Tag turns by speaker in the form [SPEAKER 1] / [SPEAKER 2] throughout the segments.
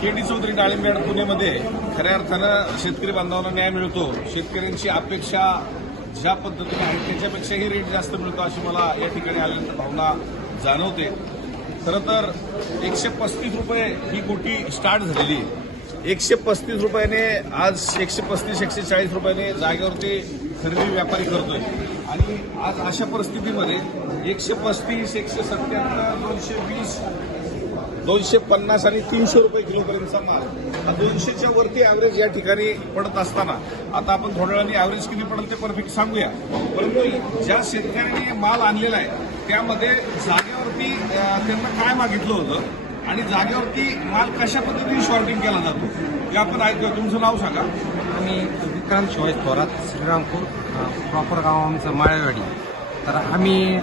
[SPEAKER 1] के D Chaudhari डाळिंबेड पुणेमध्ये खऱ्या अर्थानं शेतकरी बांधवांना न्याय मिळतो. शेतकऱ्यांची अपेक्षा ज्या पद्धतीने आहेत त्याच्यापेक्षाही रेट जास्त मिळतो अशी मला या ठिकाणी आल्यानंतर भावना जाणवते. खरं तर एकशे पस्तीस रुपये ही गोटी स्टार्ट झालेली आहे. एकशे पस्तीस रुपयाने आज एकशे पस्तीस एकशे चाळीस रुपयाने जागेवरती खरेदी व्यापारी करतोय. आणि आज अशा परिस्थितीमध्ये एकशे पस्तीस एकशे सत्त्याहत्तर दोनशे वीस दोनशे पन्नास आणि तीनशे रुपये किलोपर्यंतचा माल. हा दोनशेच्या वरती ॲव्हरेज या ठिकाणी पडत असताना आता आपण थोड्या वेळाने ॲव्हरेज किती पडेल ते परफेक्ट सांगूया. परंतु ज्या शेतकऱ्यांनी माल आणलेला आहे त्यामध्ये जागेवरती त्यांना काय मागितलं होतं आणि जागेवरती माल कशा पद्धतीने शॉर्टिंग केला जातो हे आपण ऐकतोय तुमचं नाव सांगा.
[SPEAKER 2] मी विक्रांत शिवाय थोरात श्रीरामपूर प्रॉपर गाव आमचं माळेवाडी. तर आम्ही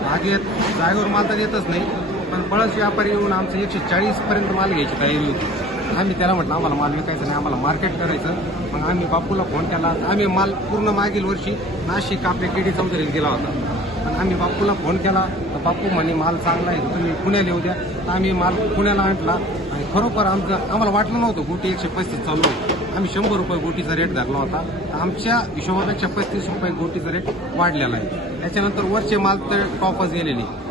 [SPEAKER 2] जागेत जागेवर माल तर येतच नाही पण बळच व्यापारी येऊन आमचं एकशे चाळीसपर्यंत माल घ्यायची तयारी होती. आम्ही त्याला म्हटलं आम्हाला माल विकायचा नाही आम्हाला मार्केट करायचं. मग आम्ही बापूला फोन केला. आम्ही माल पूर्ण मागील वर्षी नाशिक आपल्या केडी चौधरीला गेला होता. पण आम्ही बापूला फोन केला. तर बापू म्हणे माल चांगला आहे तुम्ही पुण्याला येऊ द्या. तर आम्ही माल पुण्याला आणला. आणि खरोखर आमचं आम्हाला वाटलं नव्हतं गोटी एकशे पस्तीस चालू आहे. आम्ही शंभर रुपये गोटीचा रेट धरला होता. तर आमच्या हिशोबापेक्षा पस्तीस रुपये गोटीचा रेट वाढलेला आहे. त्याच्यानंतर वरचे माल तर टॉपच गेलेले.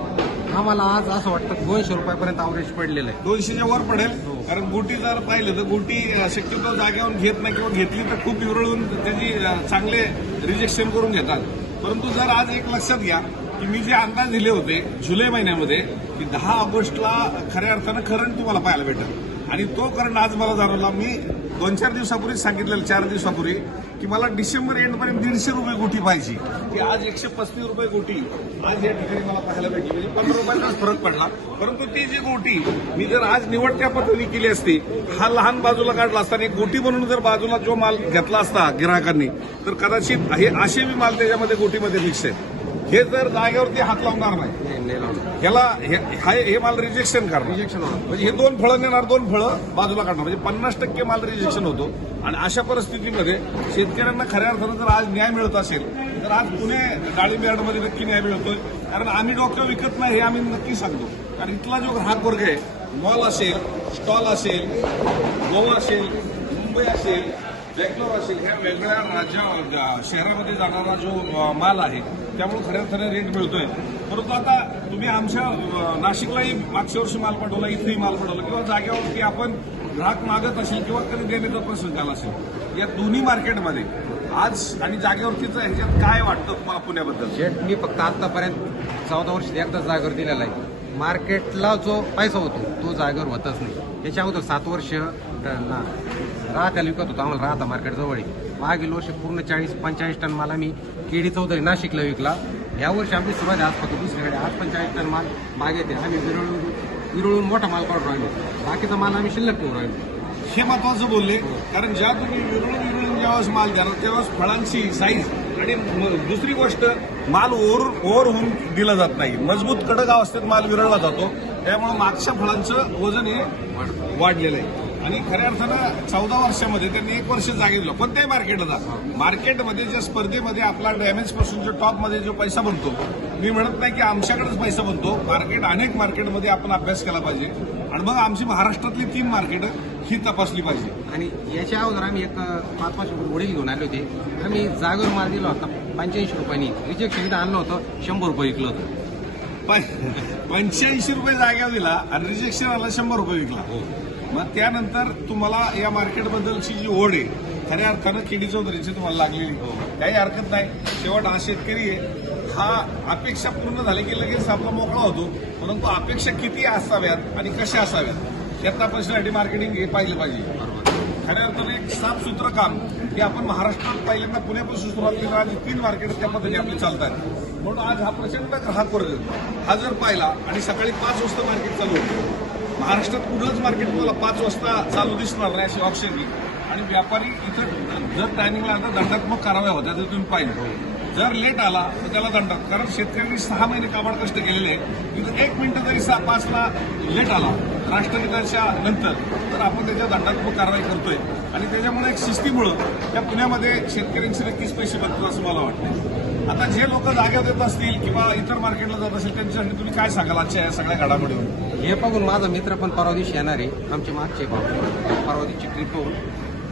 [SPEAKER 2] आम्हाला आज असं वाटतं दोनशे रुपयापर्यंत अवरेज पडलेलं आहे.
[SPEAKER 1] दोनशेच्या वर पडेल. कारण गोटी जर पाहिलं तर गोटी शक्यतो जागेवर घेत नाही किंवा घेतली तर खूप विरळून त्याची चांगले रिजेक्शन करून घेतात. परंतु जर आज एक लक्षात घ्या की मी जे अंदाज दिले होते जुलै महिन्यामध्ये की दहा ऑगस्टला खऱ्या अर्थानं करंट तुम्हाला पाहायला भेटेल. आणि तो करंट आज मला जाणवला मी दोन चार दिवसापूर्वी सांगितलेलं चार दिवसापूर्वी की मला डिसेंबर एंडपर्यंत दीडशे रुपये गोटी पाहिजे. की आज एकशे पस्तीस रुपये गोटी. आज या ठिकाणी मला पाहायला भेटली. म्हणजे पंधरा रुपयाचाच फरक पडला. परंतु ती जी गोटी मी जर आज निवड त्या पद्धतीने केली असती हा लहान बाजूला काढला असता आणि एक गोटी म्हणून जर बाजूला जो माल घेतला असता ग्राहकांनी तर कदाचित हे असे मी माल त्याच्यामध्ये गोटीमध्ये मिक्स आहेत. हे जर जागेवरती हात लावणार नाही
[SPEAKER 2] नाही, नाही लावलं.
[SPEAKER 1] याला हे- माल रिजेक्शन करणार.
[SPEAKER 2] होणार.
[SPEAKER 1] म्हणजे हे दोन फळं नेणार दोन फळं बाजूला काढणार. म्हणजे पन्नास टक्के माल रिजेक्शन होतो. आणि अशा परिस्थितीमध्ये शेतकऱ्यांना खऱ्या अर्थानं जर आज न्याय मिळत असेल तर आज पुणे डाळिंब यार्डमध्ये नक्की न्याय मिळतोय. कारण आम्ही डोक्यावर विकत नाही हे आम्ही नक्की सांगतो. कारण इथला जो ग्राहक वर्ग आहे मॉल असेल स्टॉल असेल गोवा असेल मुंबई असेल बेंगलोर असेल ह्या वेगळ्या राज्या शहरामध्ये जाणारा जो माल आहे त्यामुळे खऱ्या अर्थाने रेट मिळतोय. परंतु आता तुम्ही आमच्या नाशिकलाही मागच्या वर्षी माल पाठवला इथेही माल पाठवला किंवा जागेवरती आपण ग्राहक मागत असेल किंवा कधी देण्याचा प्रश्न झाला असेल या दोन्ही मार्केटमध्ये आज आणि जागेवरतीच ह्याच्यात काय वाटतं पुण्याबद्दल?
[SPEAKER 2] शेट मी फक्त आतापर्यंत चौदा वर्ष एकदा जागेवर दिलेला आहे. मार्केटला जो पैसा होतो तो जागेवर होतच नाही. त्याच्या अगोदर सात वर्ष ट- ना राहत्याला विकत होतो आम्हाला राहता मार्केट जवळ मागील वर्ष पूर्ण चाळीस पंचेचाळीस टन माल आम्ही केडी चौधरी नाशिकला विकला. या वर्षी आमची सुरुवात आहे आज फक्त दुसरीकडे आज पंचेचाळीस टन माल मागे येते आम्ही विरळून विरळून मोठा माल काढून राहिलो बाकीचा माल आम्ही शिल्लक ठेवून राहिलो
[SPEAKER 1] हे महत्वाचं बोलले कारण ज्या तुम्ही विरळून विरळून ज्यावेळेस माल द्याल त्यावेळेस फळांची साईज आणि दुसरी गोष्ट माल ओर ओर होऊन दिला जात नाही. मजबूत कडक अवस्थेत माल विरळला जातो. त्यामुळे मागच्या फळांचं वजन हे वाढलेलं आहे. आणि खऱ्या अर्थानं चौदा वर्षामध्ये त्यांनी एक वर्ष जागे दिलं. कोणत्याही मार्केटला मार्केटमध्ये ज्या स्पर्धेमध्ये आपला डॅमेजपासून जो टॉपमध्ये जो पैसा बनतो मी म्हणत नाही की आमच्याकडेच पैसा बनतो. मार्केट अनेक मार्केटमध्ये आपण अभ्यास केला पाहिजे. आणि मग आमची महाराष्ट्रातली तीन मार्केट ही तपासली पाहिजे.
[SPEAKER 2] आणि याच्या अगोदर आम्ही एक पाच पाच वडील घेऊन आले होते. आम्ही जागेवर माल दिला होता. पंच्याऐंशी रुपयांनी. रिजेक्शन इथं आणलं होतं. शंभर रुपये विकलं होतं.
[SPEAKER 1] पंच्याऐंशी रुपये जाग्यावर दिला आणि रिजेक्शन आला शंभर रुपये विकला. मग त्यानंतर तुम्हाला या मार्केटबद्दलची जी ओढ आहे खऱ्या अर्थानं केडी चौधरीची तुम्हाला लागलेली. काही हरकत नाही. शेवट हा शेतकरी आहे. हा अपेक्षा पूर्ण झाली की लगेच आपला मोकळा होतो. परंतु अपेक्षा किती असाव्यात आणि कशा असाव्यात? या तपासण्यासाठी मार्केटिंग हे पाहिलं पाहिजे. खऱ्या अर्थानं एक साफसूत्र काम हे आपण महाराष्ट्रात पहिल्यांदा पुण्यापासून सुरुवात केलं आणि तीन मार्केट त्या पद्धतीने आपली चालतात. म्हणून आज हा प्रचंड ग्राहक वर्ग हा जर पाहिला आणि सकाळी पाच वाजता मार्केट चालू होतं महाराष्ट्रात कुठलंच मार्केट तुम्हाला पाच वाजता चालू दिसणार नाही अशी ऑप्शन घेईल आणि व्यापारी इथं जर टायमिंगला आता दंडात्मक कारवाया होत्या तर तुम्ही पाहिजे जर लेट आला तर त्याला दंडात कारण शेतकऱ्यांनी सहा महिने काबाड कष्ट केलेले आहे तिथं एक मिनिटं जरी सहा पाचला लेट आला राष्ट्रगीताच्या नंतर तर आपण त्याच्या दंडात्मक कारवाई करतोय. आणि त्याच्यामुळे एक शिस्तीमुळं त्या पुण्यामध्ये शेतकऱ्यांचे नक्कीच पैसे बनतात असं मला वाटतं. आता जे लोक जागेवर देत असतील किंवा इतर मार्केटला जात असतील त्यांच्यासाठी तुम्ही काय सांगाल आजच्या या सगळ्या घडामोडीवर?
[SPEAKER 2] हे बघून माझा मित्र पण परवा दिवशी येणार आहे आमचे मागचे भाव परवा दिवशी ट्रिप होऊन.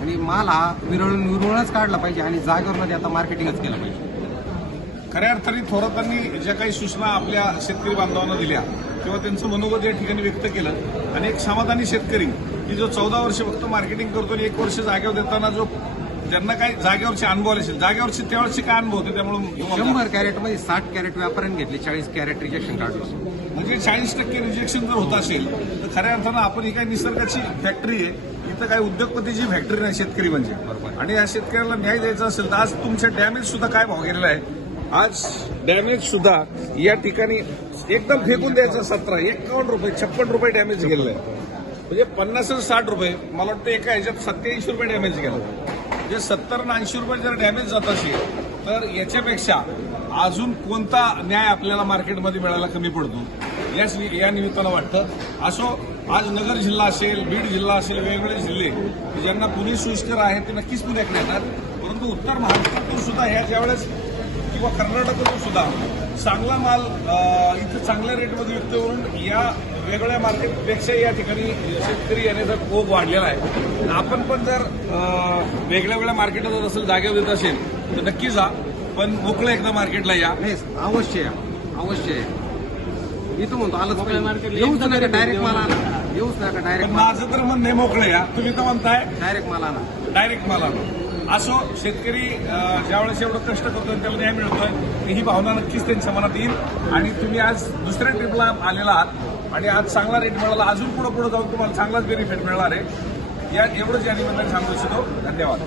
[SPEAKER 2] आणि माल हा विरळून विरळूनच काढला पाहिजे आणि जागेवर आता मार्केटिंगच केलं पाहिजे.
[SPEAKER 1] खऱ्या अर्थाने थोरातांनी ज्या काही सूचना आपल्या शेतकरी बांधवांना दिल्या किंवा त्यांचं मनोगत या ठिकाणी व्यक्त केलं. आणि एक समाधानी शेतकरी की जो चौदा वर्ष फक्त मार्केटिंग करतो आणि एक वर्ष जागेवर देताना जो ज्यांना काही जागेवरचे अनुभव आले असेल जागेवरचे त्यावेळेचे काय अनुभव होते त्यामुळे
[SPEAKER 2] शंभर कॅरेटमध्ये साठ कॅरेट व्यापाऱ्यांनी घेतले चाळीस कॅरेट रिजेक्शन काढलं
[SPEAKER 1] म्हणजे चाळीस टक्के रिजेक्शन जर होत असेल तर खऱ्या अर्थानं आपण ही काही निसर्गाची फॅक्टरी आहे इथं काही उद्योगपतीची फॅक्टरी नाही शेतकरी म्हणजे.
[SPEAKER 2] बरोबर.
[SPEAKER 1] आणि या शेतकऱ्याला न्याय द्यायचा असेल तर आज तुमच्या डॅमेज सुद्धा काय भाव गेलेला आहे? आज डॅमेज सुद्धा या ठिकाणी एकदम फेकून द्यायचा सतरा एकावन्न रुपये छप्पन रुपये डॅमेज गेलेलं आहे. म्हणजे पन्नास साठ रुपये मला वाटतं एका ह्याच्यात सत्याऐंशी रुपये डॅमेज गेलं जे सत्तर आणि ऐंशी रुपये जर डॅमेज जात असेल तर याच्यापेक्षा अजून कोणता न्याय आपल्याला मार्केटमध्ये मिळायला कमी पडतो? याच या निमित्तानं वाटतं. असो आज नगर जिल्हा असेल बीड जिल्हा असेल वेगवेगळे जिल्हे ज्यांना पुणे सोयीस्कर आहेत ते नक्कीच पुण्याकडे येतात. परंतु उत्तर महाराष्ट्रातून सुद्धा ह्या ज्यावेळेस किंवा कर्नाटकातून सुद्धा चांगला माल इथं चांगल्या रेटमध्ये विकत करून या वेगवेगळ्या मार्केटपेक्षा या ठिकाणी शेतकरी येण्याचा ओघ वाढलेला आहे. आपण पण जर वेगळ्या वेगळ्या मार्केटला जात असेल जागेवर देत असेल तर नक्की जा. पण मोकळं एकदा मार्केटला या.
[SPEAKER 2] नाही अवश्य आहे, अवश्य तर म्हणतो आलंच पाहिजे. येऊच नका डायरेक्ट मला आणा. येऊच नका
[SPEAKER 1] पण
[SPEAKER 2] डायरेक्ट
[SPEAKER 1] माझं तर म्हणणं आहे मोकळं या. तुम्ही तर म्हणताय
[SPEAKER 2] डायरेक्ट मला आणा.
[SPEAKER 1] डायरेक्ट मला असो शेतकरी ज्यावेळेस एवढं कष्ट करतोय त्याला न्याय मिळतोय ही भावना नक्कीच त्यांच्या मनात येईल. आणि तुम्ही आज दुसऱ्या ट्रिपला आलेला आहात आणि आज चांगला रेट मिळाला अजून पुढे पुढे जाऊन तुम्हाला चांगलाच बेनिफिट मिळणार आहे. या एवढंच या निमित्ताने सांगू इच्छितो. धन्यवाद.